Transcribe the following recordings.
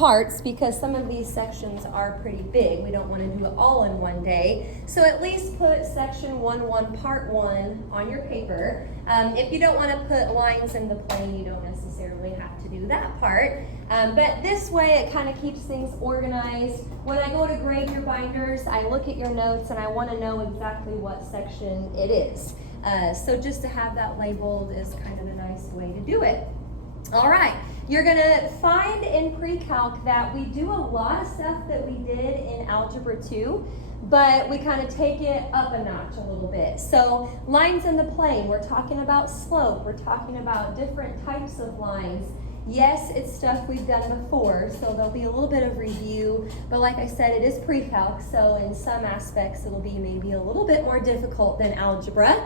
parts because some of these sections are pretty big. We don't want to do it all in one day. So at least put section 1-1, part 1 on your paper. If you don't want to put lines in the plane, you don't necessarily have to do that part. But this way it kind of keeps things organized. When I go to grade your binders, I look at your notes and I want to know exactly what section it is. So just to have that labeled is kind of a nice way to do it. All right, you're gonna find in pre-calc that we do a lot of stuff that we did in Algebra 2, but we kind of take it up a notch a little bit. So lines in the plane, we're talking about slope, we're talking about different types of lines. Yes, it's stuff we've done before, so there'll be a little bit of review, but like I said, it is pre-calc, so in some aspects it'll be maybe a little bit more difficult than algebra.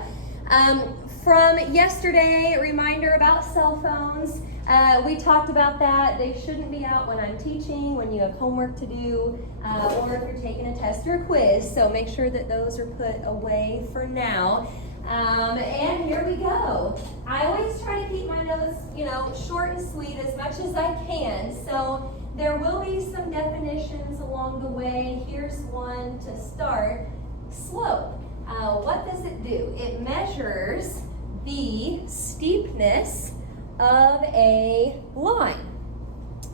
From yesterday, a reminder about cell phones. We talked about that. They shouldn't be out when I'm teaching, when you have homework to do, or if you're taking a test or a quiz. So make sure that those are put away for now. And here we go. I always try to keep my notes, short and sweet as much as I can. So there will be some definitions along the way. Here's one to start. Slope. What does it do? It measures the steepness of a line.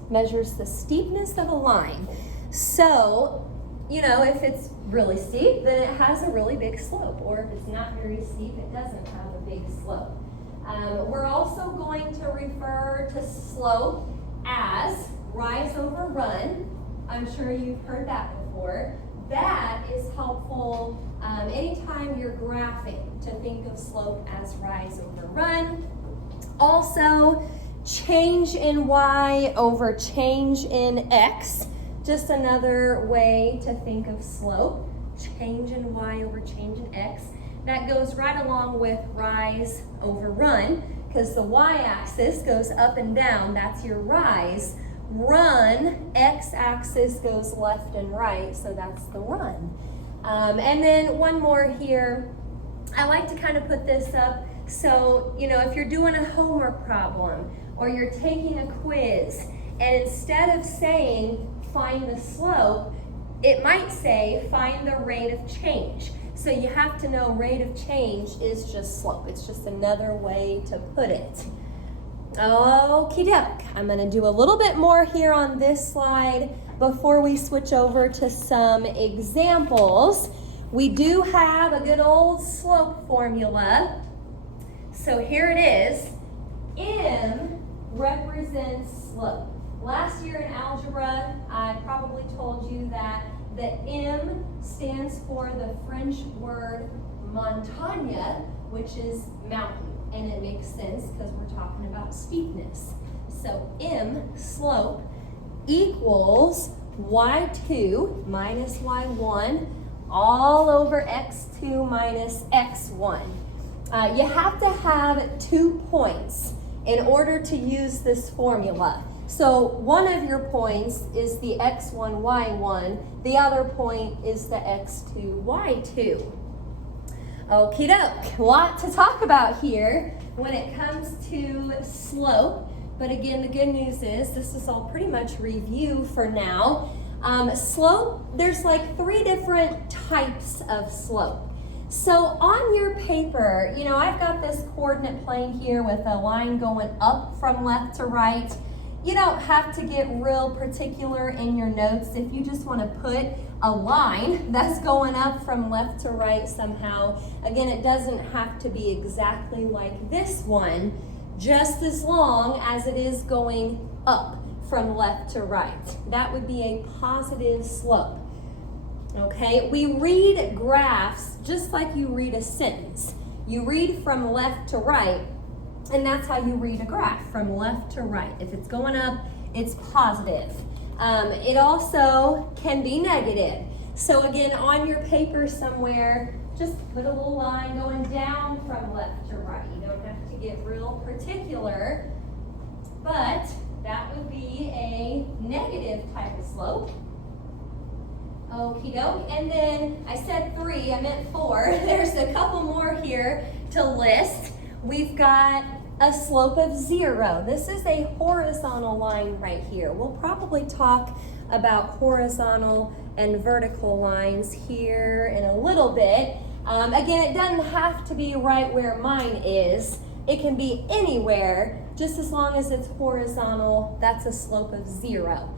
Measures the steepness of a line. So, if it's really steep, then it has a really big slope. Or if it's not very steep, it doesn't have a big slope. We're also going to refer to slope as rise over run. I'm sure you've heard that before. That is helpful anytime you're graphing to think of slope as rise over run. Also, change in y over change in x. Just another way to think of slope. Change in y over change in x. That goes right along with rise over run because the y-axis goes up and down. That's your rise. Run, x-axis goes left and right, so that's the run. And then one more here. I like to kind of put this up so, if you're doing a homework problem or you're taking a quiz, and instead of saying find the slope, it might say find the rate of change. So you have to know rate of change is just slope. It's just another way to put it. Okie doke. I'm going to do a little bit more here on this slide before we switch over to some examples. We do have a good old slope formula. So here it is. M represents slope. Last year in algebra, I probably told you that the M stands for the French word montagne, which is mountain. And it makes sense because we're talking about steepness. So M, slope, equals y2 minus y1 all over x2 minus x1. You have to have 2 points in order to use this formula. So one of your points is the x1, y1. The other point is the x2, y2. Okie doke, a lot to talk about here when it comes to slope. But again, the good news is this is all pretty much review for now. Slope, there's like 3 different types of slope. So on your paper, I've got this coordinate plane here with a line going up from left to right. You don't have to get real particular in your notes. If you just want to put a line that's going up from left to right somehow, again, it doesn't have to be exactly like this one, just as long as it is going up from left to right. That would be a positive slope. Okay, we read graphs just like you read a sentence. You read from left to right, and that's how you read a graph, from left to right. If it's going up, it's positive. It also can be negative. So again, on your paper somewhere, just put a little line going down from left to right. You don't have to get real particular, but that would be a negative type of slope. Okie doke. And then I said 3, I meant 4. There's a couple more here to list. We've got a slope of 0. This is a horizontal line right here. We'll probably talk about horizontal and vertical lines here in a little bit. Again, it doesn't have to be right where mine is. It can be anywhere, just as long as it's horizontal. That's a slope of 0.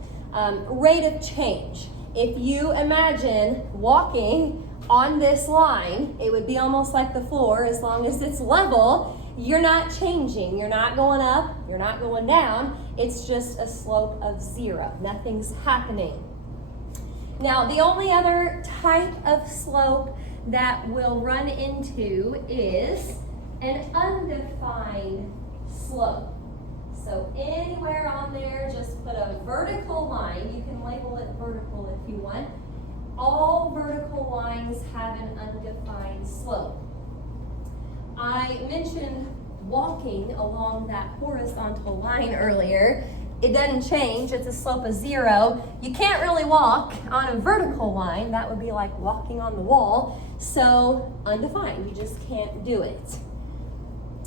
Rate of change. If you imagine walking on this line, it would be almost like the floor. As long as it's level, you're not changing. You're not going up, you're not going down. It's just a slope of 0. Nothing's happening. Now, the only other type of slope that we'll run into is an undefined slope. So anywhere on there, just put a vertical line. You can label it vertical if you want. All vertical lines have an undefined slope. I mentioned walking along that horizontal line earlier. It doesn't change, it's a slope of 0. You can't really walk on a vertical line. That would be like walking on the wall. So undefined, you just can't do it.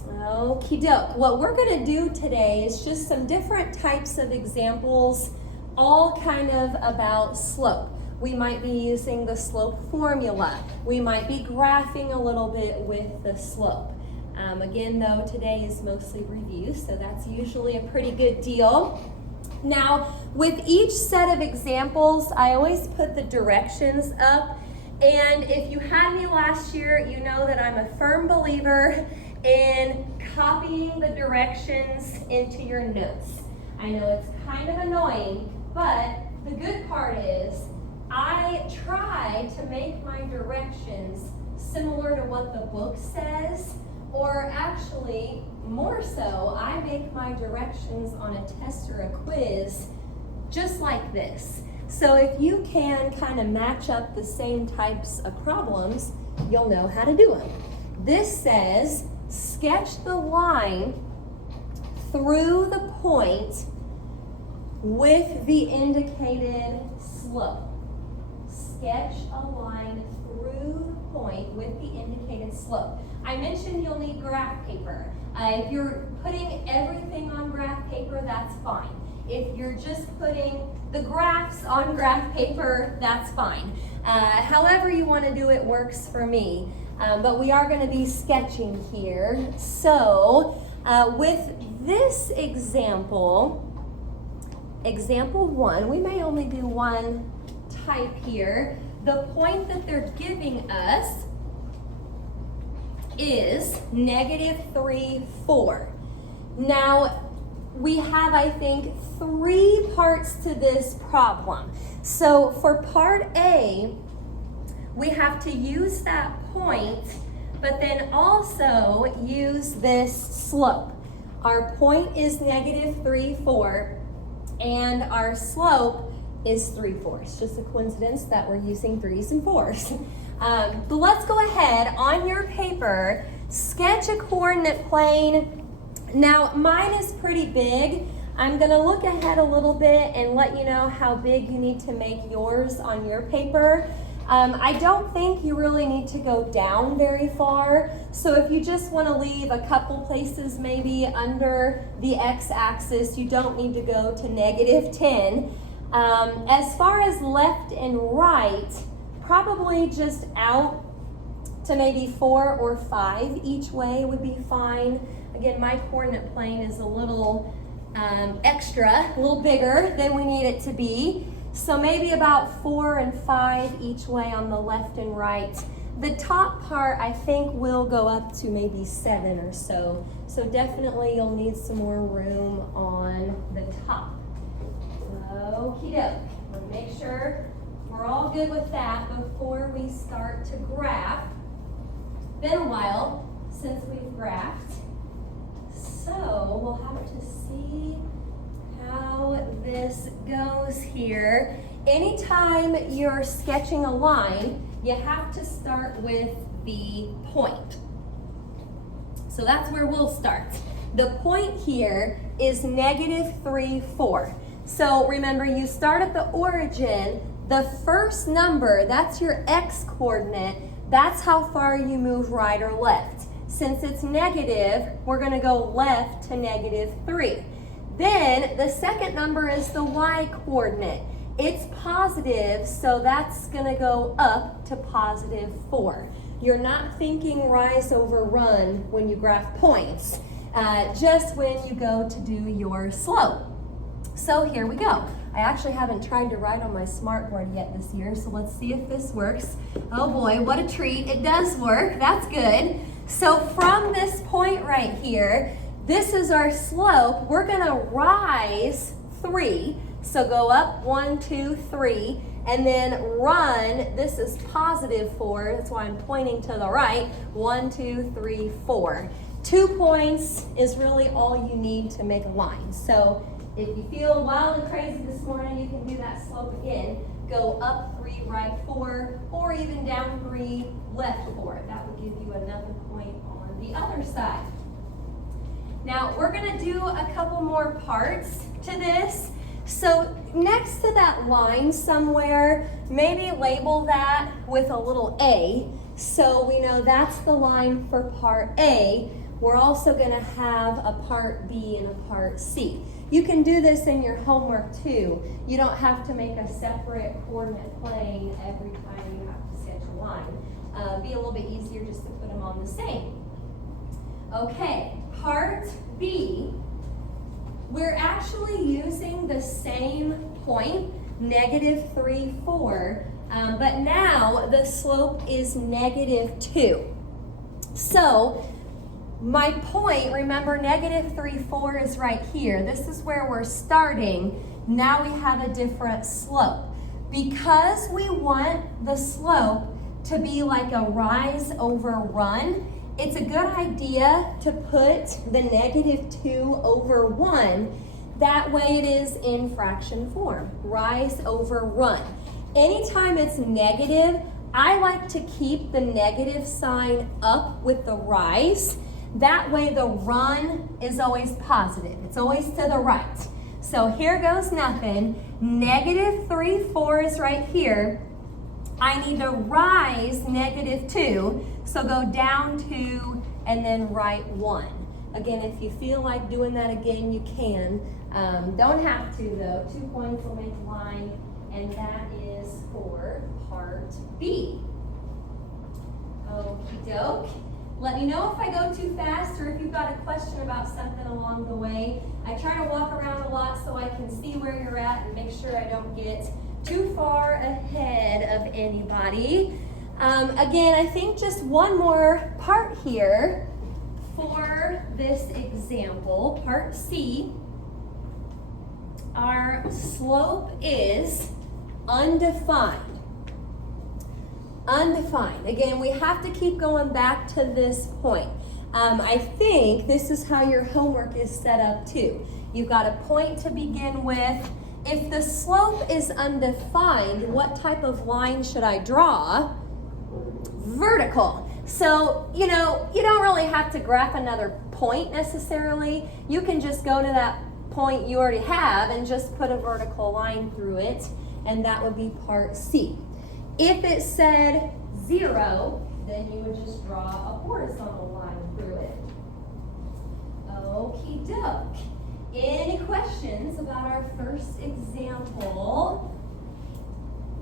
Okie doke. What we're going to do today is just some different types of examples, all kind of about slope. We might be using the slope formula. We might be graphing a little bit with the slope. Again, though, today is mostly review, so that's usually a pretty good deal. Now, with each set of examples, I always put the directions up. And if you had me last year, you know that I'm a firm believer in copying the directions into your notes. I know it's kind of annoying, but the good part is I try to make my directions similar to what the book says, or actually more so, I make my directions on a test or a quiz just like this. So if you can kind of match up the same types of problems, you'll know how to do them. This says, sketch the line through the point with the indicated slope. Sketch a line through the point with the indicated slope. I mentioned you'll need graph paper. If you're putting everything on graph paper, that's fine. If you're just putting the graphs on graph paper, that's fine. However you want to do it works for me. But we are going to be sketching here. So with this example, example 1, we may only do one type here. The point that they're giving us is -3, 4. Now, we have, I think, 3 parts to this problem. So for part A, we have to use that point, but then also use this slope. Our point is -3, 4, and our slope is 3/4. It's just a coincidence that we're using 3s and 4s. But let's go ahead on your paper, sketch a coordinate plane. Now, mine is pretty big. I'm gonna look ahead a little bit and let you know how big you need to make yours on your paper. I don't think you really need to go down very far. So if you just wanna leave a couple places maybe under the x-axis, you don't need to go to -10. As far as left and right, probably just out to maybe 4 or 5 each way would be fine. Again, my coordinate plane is a little extra, a little bigger than we need it to be. So maybe about 4 and 5 each way on the left and right. The top part, I think, will go up to maybe 7 or so. So definitely you'll need some more room on the top. Okie doke. We'll make sure we're all good with that before we start to graph. Been a while since we've graphed, so we'll have to see how this goes here. Anytime you're sketching a line, you have to start with the point. So that's where we'll start. The point here is -3, 4. So remember, you start at the origin. The first number, that's your x coordinate. That's how far you move right or left. Since it's negative, we're going to go left to -3. Then the second number is the y coordinate. It's positive, so that's going to go up to +4. You're not thinking rise over run when you graph points, just when you go to do your slope. So here we go. I actually haven't tried to write on my smartboard yet this year, so let's see if this works. Oh boy, what a treat. It does work. That's good. So from this point right here, this is our slope. We're going to rise 3. So go up 1, 2, 3, and then run. This is +4. That's why I'm pointing to the right. 1, 2, 3, 4. 2 points is really all you need to make a line. So if you feel wild and crazy this morning, you can do that slope again. Go up 3, right 4, or even down 3, left 4. That will give you another point on the other side. Now we're going to do a couple more parts to this. So next to that line somewhere, maybe label that with a little A, so we know that's the line for part A. We're also going to have a part B and a part C. You can do this in your homework too. You don't have to make a separate coordinate plane every time you have to sketch a line. Be a little bit easier just to put them on the same. Okay, part B. We're actually using the same point, -3, 4, but now the slope is -2. So my point, remember -3, 4 is right here. This is where we're starting. Now we have a different slope. Because we want the slope to be like a rise over run, it's a good idea to put the -2 over 1. That way it is in fraction form, rise over run. Anytime it's negative, I like to keep the negative sign up with the rise. That way the run is always positive. It's always to the right. So here goes nothing. -3, 4 is right here. I need to rise -2, so go down 2 and then write 1. Again, if you feel like doing that again, you can. Don't have to though. 2 points will make a line, and that is for part B. Okie doke. Let me know if I go too fast or if you've got a question about something along the way. I try to walk around a lot so I can see where you're at and make sure I don't get too far ahead of anybody. Again, I think just one more part here for this example, part C. Our slope is undefined. Undefined. Again, we have to keep going back to this point. I think this is how your homework is set up too. You've got a point to begin with. If the slope is undefined, what type of line should I draw? Vertical. So, you don't really have to graph another point necessarily. You can just go to that point you already have and just put a vertical line through it, and that would be part C. If it said 0, then you would just draw a horizontal line through it. Okie doke. Any questions about our first example?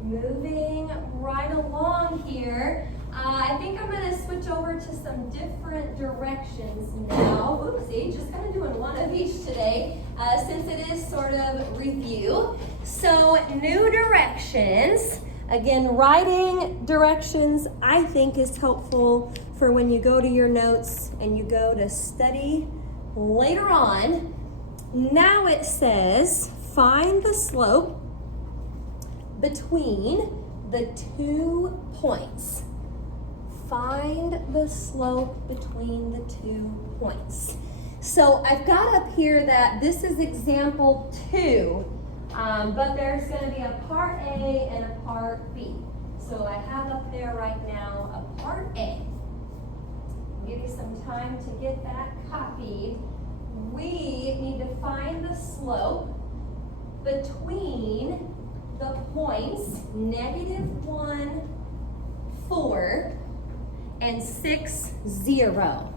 Moving right along here. I think I'm going to switch over to some different directions now. Oopsie, just kind of doing one of each today since it is sort of review. So new directions. Again, writing directions I think is helpful for when you go to your notes and you go to study later on. Now it says, find the slope between the 2 points. Find the slope between the 2 points. So I've got up here that this is example 2, but there's going to be a part A and a part B. So I have up there right now a part A. I'll give you some time to get that copied. We need to find the slope between the points -1, 4, and 6, 0.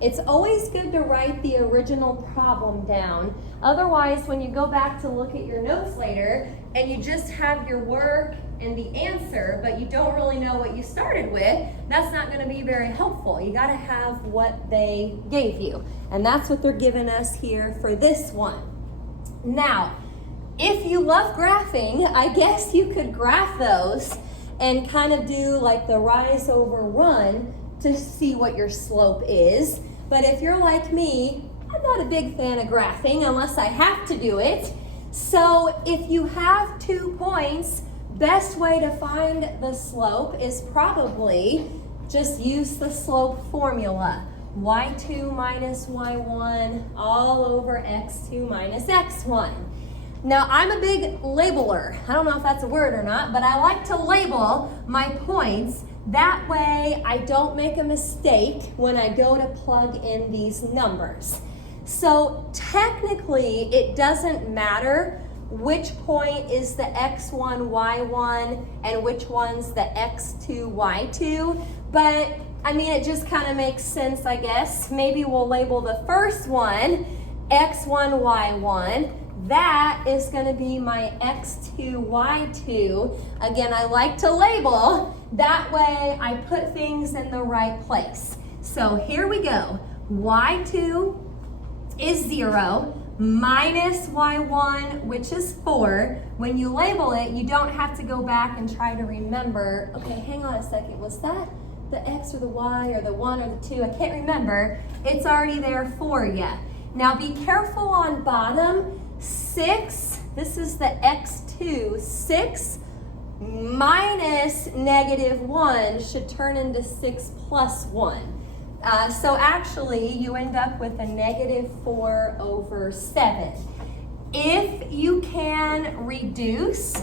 It's always good to write the original problem down. Otherwise, when you go back to look at your notes later and you just have your work and the answer, but you don't really know what you started with, that's not going to be very helpful. You got to have what they gave you. And that's what they're giving us here for this one. Now, if you love graphing, I guess you could graph those and kind of do like the rise over run to see what your slope is. But if you're like me, I'm not a big fan of graphing unless I have to do it. So if you have 2 points, best way to find the slope is probably just use the slope formula. y2 minus y1 all over x2 minus x1. Now, I'm a big labeler. I don't know if that's a word or not, but I like to label my points. That way, I don't make a mistake when I go to plug in these numbers. So technically, it doesn't matter which point is the x1, y1, and which one's the x2, y2. But, I mean, it just kind of makes sense, I guess. Maybe we'll label the first one x1, y1. That is going to be my x2, y2. Again, I like to label. That way, I put things in the right place. So here we go. y2 is 0 minus y1, which is 4. When you label it, you don't have to go back and try to remember, okay, hang on a second, was that the x or the y or the 1 or the 2? I can't remember. It's already there for you. Now be careful on bottom. 6, this is the x2, 6 minus negative 1 should turn into 6 plus 1. So actually, you end up with a negative 4 over 7. If you can reduce,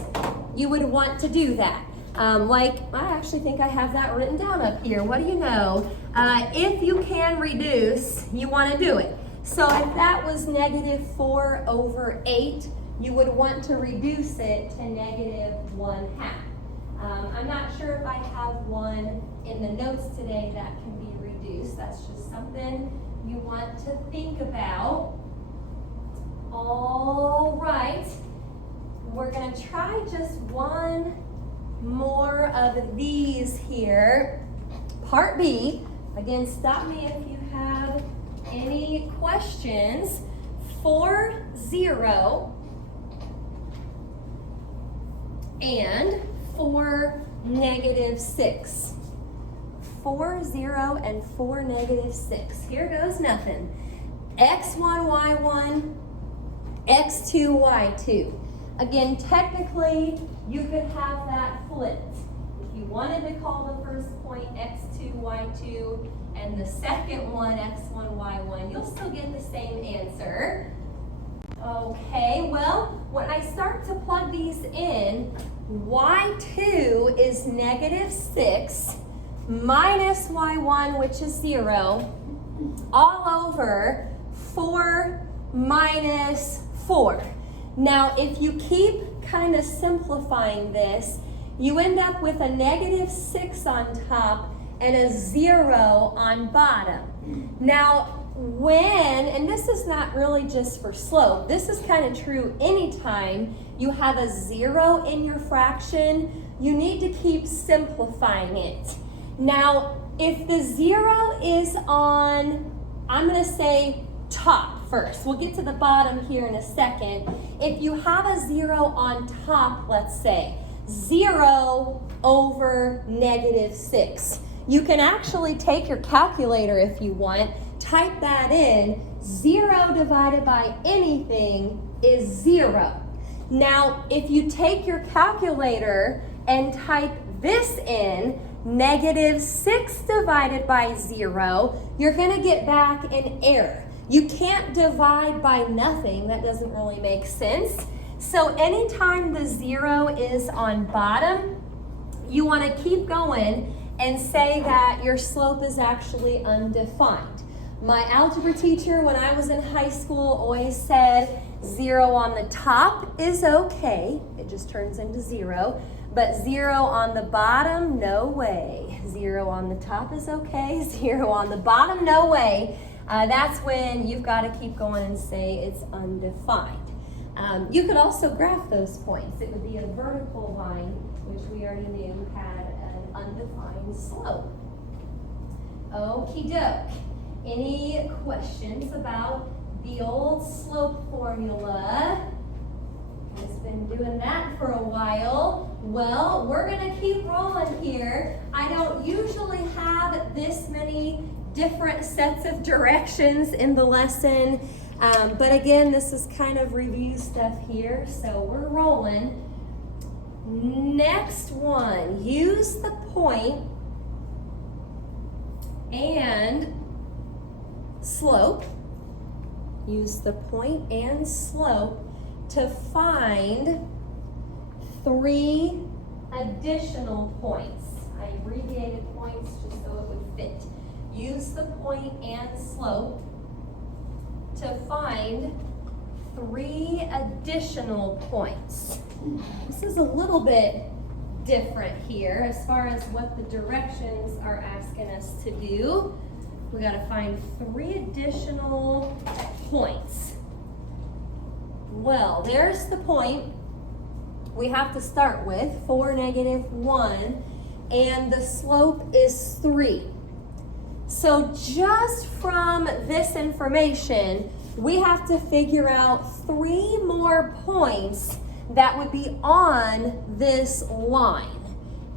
you would want to do that. I actually think I have that written down up here. What do you know? If you can reduce, you want to do it. So if that was negative 4 over 8, you would want to reduce it to negative 1/2. I'm not sure if I have one in the notes today that can be reduced. That's just something you want to think about. All right, we're going to try just one more of these here. Part B. Again, stop me if you have any questions. 4, 0, and 4, negative 6. 4, 0, and 4, negative 6. Here goes nothing. x1, y1, x2, y2. Again, technically, you could have that flipped. If you wanted to call the first point x2, y2, and the second one x1, y1, you'll still get the same answer. Okay, well, when I start to plug these in, y2 is negative 6 minus y1, which is 0, all over 4 minus 4. Now, if you keep kind of simplifying this, you end up with a negative 6 on top and a 0 on bottom. Now, and this is not really just for slope, this is kind of true anytime you have a 0 in your fraction, you need to keep simplifying it. Now, if the 0 is on, I'm going to say top first. We'll get to the bottom here in a second. If you have a 0 on top, let's say, 0 over negative 6. You can actually take your calculator if you want, type that in. 0 divided by anything is 0. Now, if you take your calculator and type this in, negative 6 divided by 0, you're going to get back an error. You can't divide by nothing. That doesn't really make sense. So anytime the 0 is on bottom, you want to keep going and say that your slope is actually undefined. My algebra teacher when I was in high school always said 0 on the top is okay. It just turns into 0. But 0 on the bottom, no way. 0 on the top is okay. 0 on the bottom, no way. That's when you've got to keep going and say it's undefined. You could also graph those points. It would be a vertical line, which we already knew had an undefined slope. Okie doke. Any questions about the old slope formula? I've been doing that for a while. Well, we're gonna keep rolling here. I don't usually have this many different sets of directions in the lesson, but again, this is kind of review stuff here, so we're rolling. Next one, use the point and slope. Use the point and slope to find 3 additional points. I abbreviated points just so it would fit. Use the point and slope to find 3 additional points. This is a little bit different here as far as what the directions are asking us to do. We got to find 3 additional points. Well, there's the point we have to start with, 4, -1, and the slope is 3. So just from this information, we have to figure out 3 more points that would be on this line.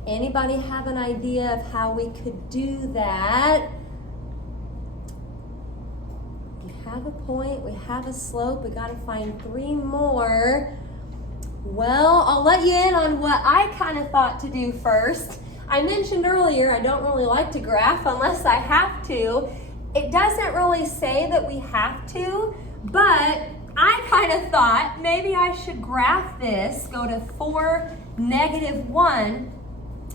Anybody have an idea of how we could do that? We have a point, we have a slope, we gotta find 3 more. Well, I'll let you in on what I kind of thought to do first. I mentioned earlier I don't really like to graph unless I have to. It doesn't really say that we have to, but I kind of thought maybe I should graph this, go to 4, -1,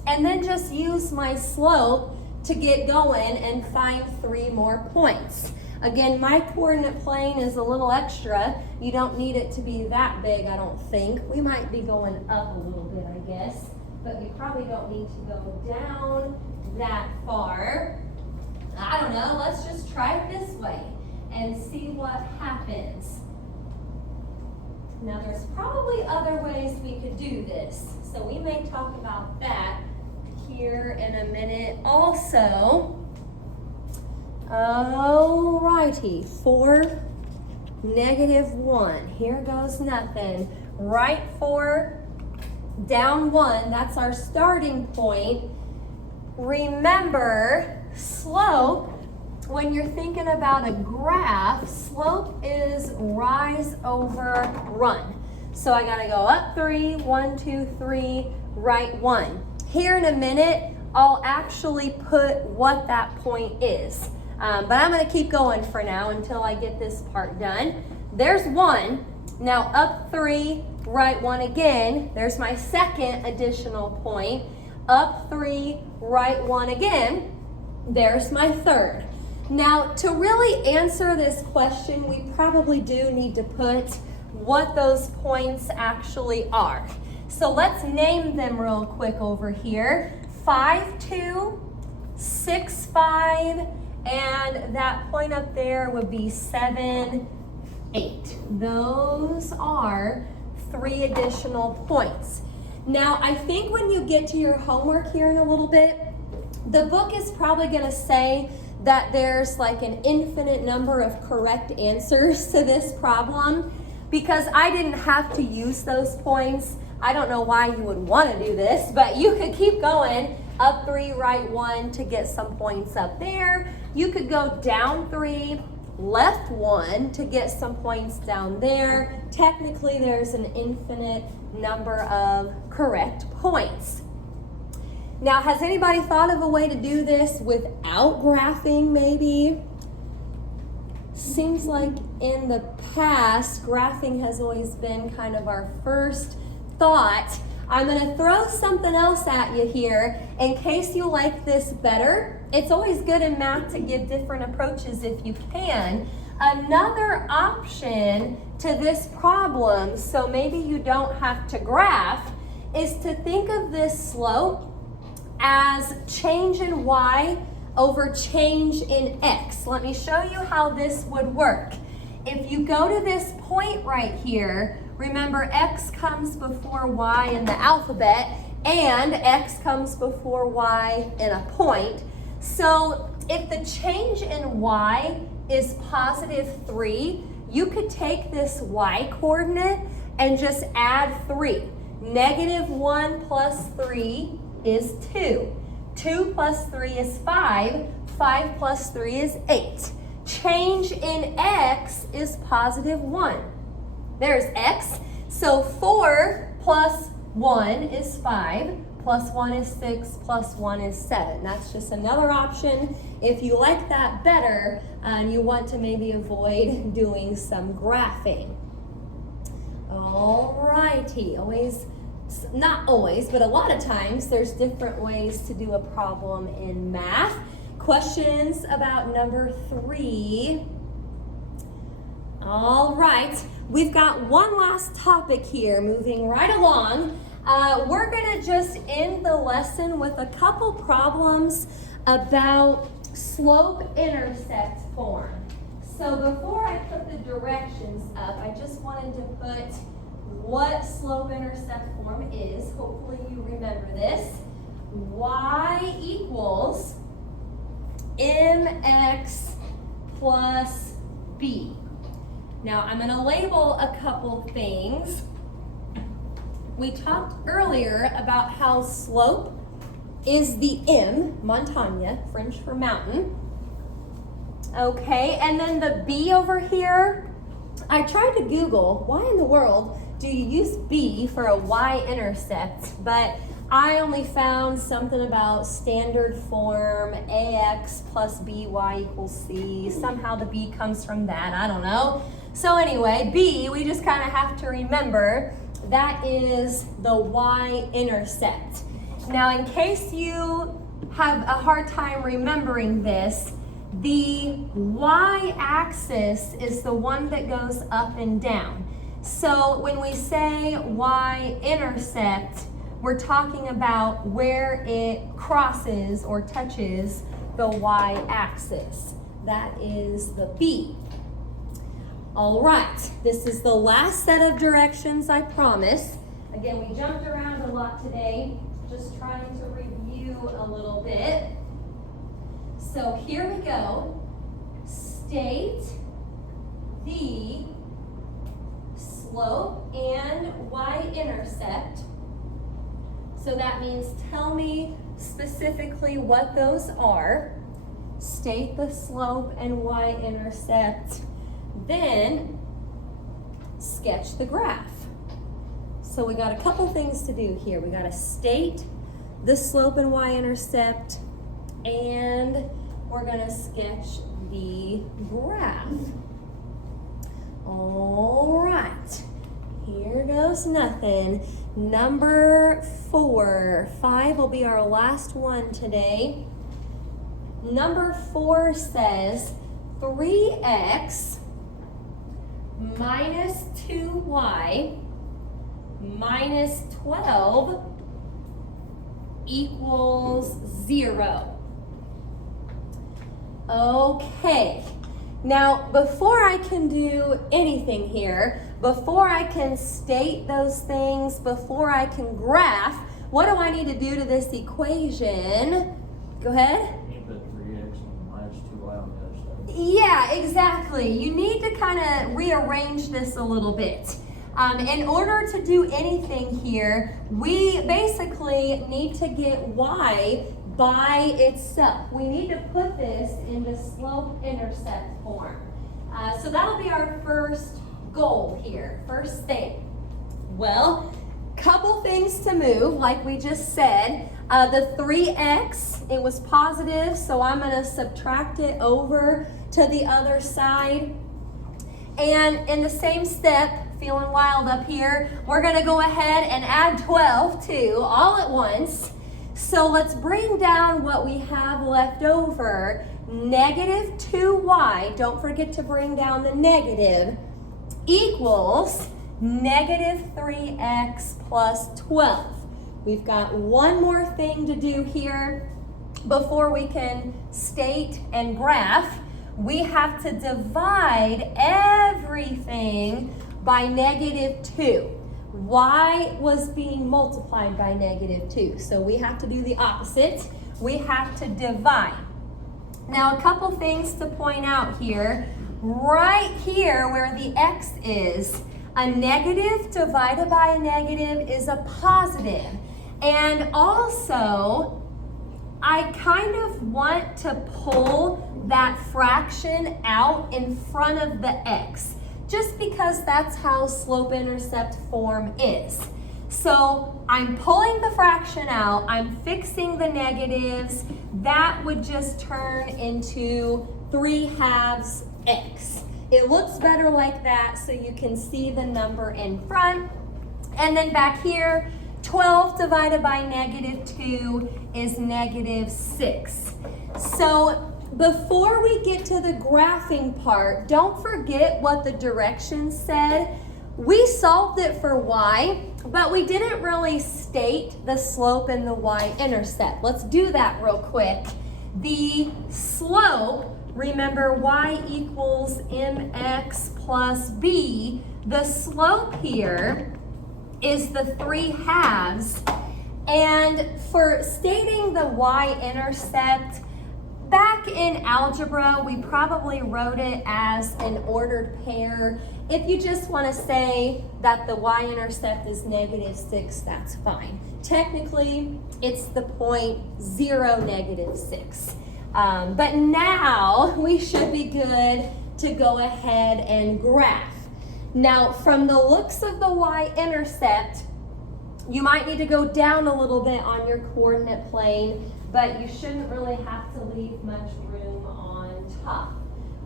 and then just use my slope to get going and find 3 more points. Again, my coordinate plane is a little extra. You don't need it to be that big, I don't think. We might be going up a little bit, I guess, but we probably don't need to go down that far. I don't know, let's just try it this way and see what happens. Now there's probably other ways we could do this, so we may talk about that here in a minute also. Alrighty, 4, -1, here goes nothing. Right 4, down 1, that's our starting point. Remember, slope, when you're thinking about a graph, slope is rise over run. So I gotta go up 3, 1, 2, 3, right 1. Here in a minute, I'll actually put what that point is. But I'm gonna keep going for now until I get this part done. There's 1, now up 3, right 1 again. There's my second additional point. Up 3, right 1 again. There's my third. Now, to really answer this question, we probably do need to put what those points actually are. So let's name them real quick over here. 5, 2, 6, 5, and that point up there would be 7, 8. Those are 3 additional points. Now, I think when you get to your homework here in a little bit, the book is probably going to say that there's like an infinite number of correct answers to this problem. Because I didn't have to use those points, I don't know why you would want to do this, but you could keep going. Up 3, right 1 to get some points up there. You could go down 3, left 1 to get some points down there. Technically, there's an infinite number of correct points. Now, has anybody thought of a way to do this without graphing, maybe? Seems like in the past, graphing has always been kind of our first thought. I'm going to throw something else at you here in case you like this better. It's always good in math to give different approaches if you can. Another option to this problem, so maybe you don't have to graph, is to think of this slope as change in y over change in x. Let me show you how this would work. If you go to this point right here, remember x comes before y in the alphabet, and x comes before y in a point. So if the change in y is +3, you could take this y coordinate and just add 3. -1 plus 3 is 2. 2 plus 3 is 5. 5 plus 3 is 8. Change in x is +1. There's x. So 4 plus 1 is 5, plus 1 is 6, plus 1 is 7. That's just another option if you like that better and you want to maybe avoid doing some graphing. Alrighty, not always, but a lot of times there's different ways to do a problem in math. Questions about number 3? All right, we've got one last topic here, moving right along. We're gonna just end the lesson with a couple problems about slope-intercept form. So before I put the directions up, I just wanted to put what slope-intercept form is. Hopefully you remember this. Y equals mx plus b. Now I'm going to label a couple things. We talked earlier about how slope is the M, montagne, French for mountain. Okay, and then the b over here, I tried to Google, why in the world do you use b for a y-intercept? But I only found something about standard form, ax plus by equals c. Somehow the b comes from that, I don't know. So anyway, b, we just kind of have to remember that is the y-intercept. Now, in case you have a hard time remembering this, the y-axis is the one that goes up and down. So when we say y-intercept, we're talking about where it crosses or touches the y-axis. That is the B. All right, this is the last set of directions, I promise. Again, we jumped around a lot today, just trying to review a little bit. So here we go. State the slope and y-intercept. So that means tell me specifically what those are. State the slope and y-intercept. Then sketch the graph. So we got a couple things to do here. We got to state the slope and y-intercept, and we're going to sketch the graph. All right, here goes nothing. Number 4. 5 will be our last one today. Number 4 says 3x minus 2y minus 12 equals 0. Okay, now before I can do anything here, before I can state those things, before I can graph, what do I need to do to this equation? Go ahead. You put 3x minus 2y on the other side. Yeah, exactly. You need to kind of rearrange this a little bit. In order to do anything here, we basically need to get y by itself. We need to put this in the slope-intercept form. So that'll be our first goal here, first thing. Well, couple things to move, like we just said. The 3x, it was positive, so I'm going to subtract it over to the other side. And in the same step, feeling wild up here, we're going to go ahead and add 12 too, all at once. So let's bring down what we have left over. Negative 2y, don't forget to bring down the negative, equals negative 3x plus 12. We've got one more thing to do here before we can state and graph. We have to divide everything by negative 2. Y was being multiplied by negative 2, so we have to do the opposite. We have to divide. Now, a couple things to point out here. Right here where the x is, a negative divided by a negative is a positive. And also, I kind of want to pull that fraction out in front of the x, just because that's how slope-intercept form is. So I'm pulling the fraction out, I'm fixing the negatives, that would just turn into 3/2 x. It looks better like that so you can see the number in front. And then back here, 12 divided by negative 2 is negative 6. So before we get to the graphing part, don't forget what the directions said. We solved it for y, but we didn't really state the slope and the y-intercept. Let's do that real quick. The slope, remember y equals mx plus b. The slope here is the 3/2. And for stating the y-intercept, back in algebra, we probably wrote it as an ordered pair. If you just want to say that the y-intercept is negative 6, that's fine. Technically, it's the point 0, negative 6. But now we should be good to go ahead and graph. Now, from the looks of the y-intercept, you might need to go down a little bit on your coordinate plane, but you shouldn't really have to leave much room on top.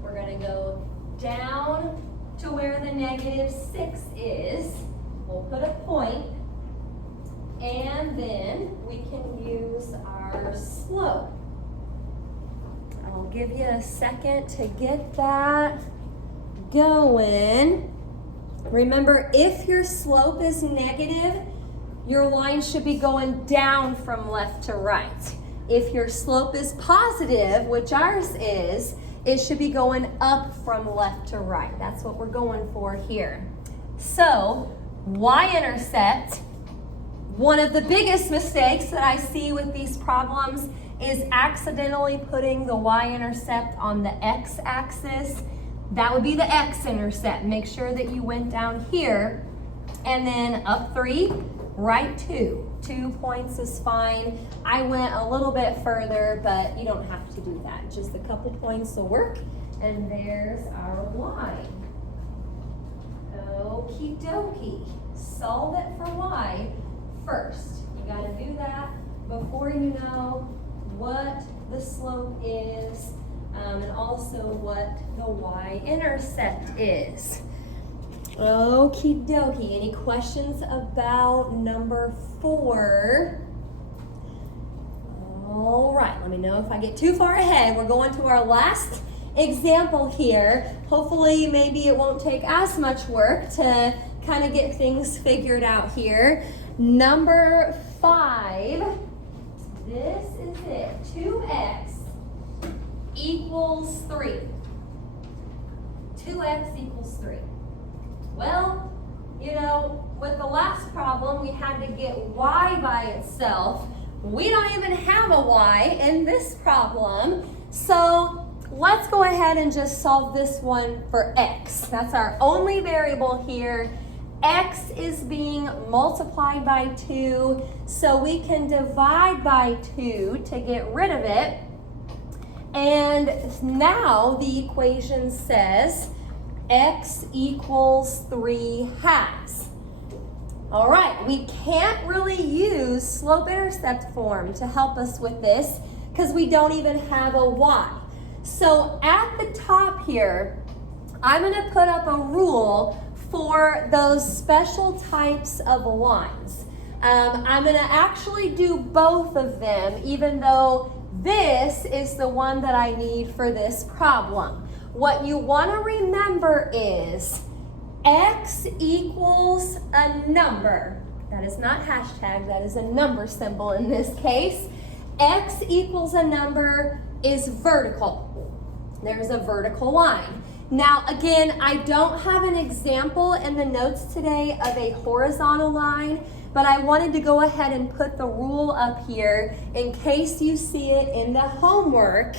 We're going to go down to where the negative 6 is. We'll put a point, and then we can use our slope. I'll give you a second to get that going. Remember, if your slope is negative, your line should be going down from left to right. If your slope is positive, which ours is, it should be going up from left to right. That's what we're going for here. So, y-intercept, one of the biggest mistakes that I see with these problems is accidentally putting the y-intercept on the x-axis. That would be the x-intercept. Make sure that you went down here, and then up 3, right 2. 2 points is fine. I went a little bit further, but you don't have to do that. Just a couple points will work, and there's our line. Okie dokie. Solve it for y first. You gotta do that before you know what the slope is, and also what the y-intercept is. Okie dokie. Any questions about number 4? All right, let me know if I get too far ahead. We're going to our last example here. Hopefully, maybe it won't take as much work to kind of get things figured out here. Number 5, this is it. 2x equals 3. 2x equals 3. Well, you know, with the last problem, we had to get y by itself. We don't even have a y in this problem. So let's go ahead and just solve this one for x. That's our only variable here. X is being multiplied by 2, so we can divide by 2 to get rid of it. And now the equation says x equals 3/2. All right, we can't really use slope-intercept form to help us with this because we don't even have a y. So at the top here, I'm going to put up a rule for those special types of lines. I'm going to actually do both of them, even though this is the one that I need for this problem. What you want to remember is X equals a number. That is not hashtag, that is a number symbol in this case. X equals a number is vertical. There's a vertical line. Now again, I don't have an example in the notes today of a horizontal line, but I wanted to go ahead and put the rule up here in case you see it in the homework.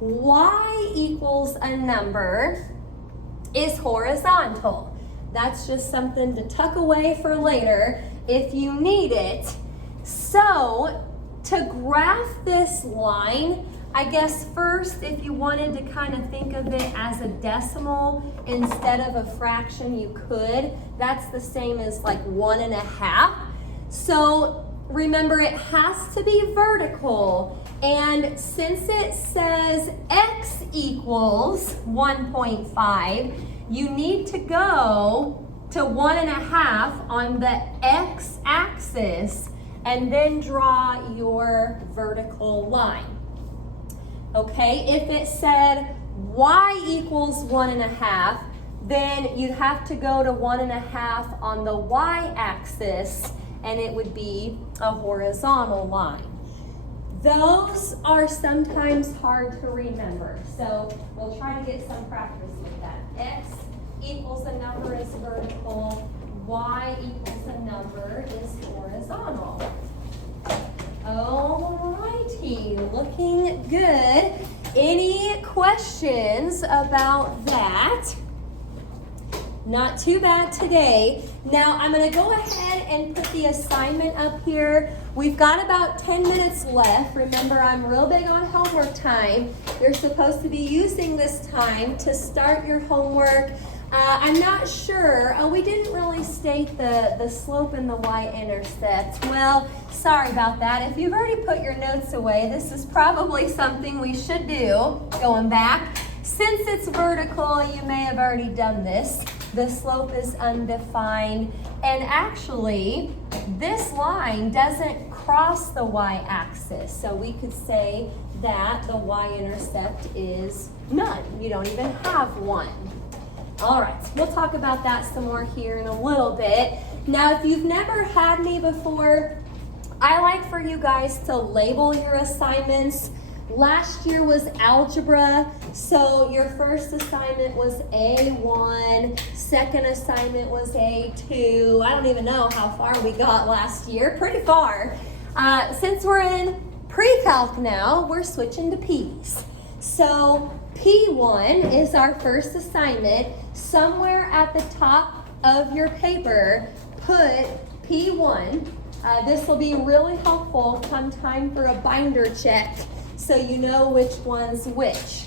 Y equals a number is horizontal. That's just something to tuck away for later if you need it. So to graph this line, I guess first, if you wanted to kind of think of it as a decimal instead of a fraction, you could. That's the same as like 1.5. So remember, it has to be vertical. And since it says X equals 1.5, you need to go to 1.5 on the X axis and then draw your vertical line. Okay, if it said Y equals 1.5, then you'd have to go to 1.5 on the Y axis and it would be a horizontal line. Those are sometimes hard to remember, so we'll try to get some practice with that. X equals a number is vertical, Y equals a number is horizontal. Alrighty, looking good. Any questions about that? Not too bad today. Now I'm going to go ahead and put the assignment up here. We've got about 10 minutes left. Remember, I'm real big on homework time. You're supposed to be using this time to start your homework. I'm not sure. Oh, we didn't really state the slope and the y-intercept. Well, sorry about that. If you've already put your notes away, this is probably something we should do, going back. Since it's vertical, you may have already done this. The slope is undefined. And actually, this line doesn't cross the y-axis. So we could say that the y-intercept is none. You don't even have one. All right, we'll talk about that some more here in a little bit. Now, if you've never had me before, I like for you guys to label your assignments. Last year was algebra, so your first assignment was A1, second assignment was A2. I don't even know how far we got last year, pretty far. Since we're in PreCalc now, we're switching to P's. So P1 is our first assignment. Somewhere at the top of your paper, put P1. This will be really helpful come time for a binder check so you know which one's which.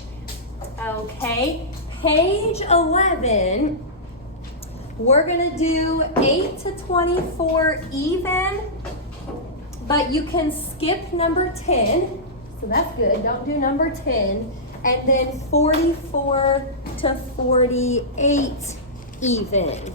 Okay, page 11, we're gonna do 8 to 24 even, but you can skip number 10, so that's good, don't do number 10, and then 44 to 48 even.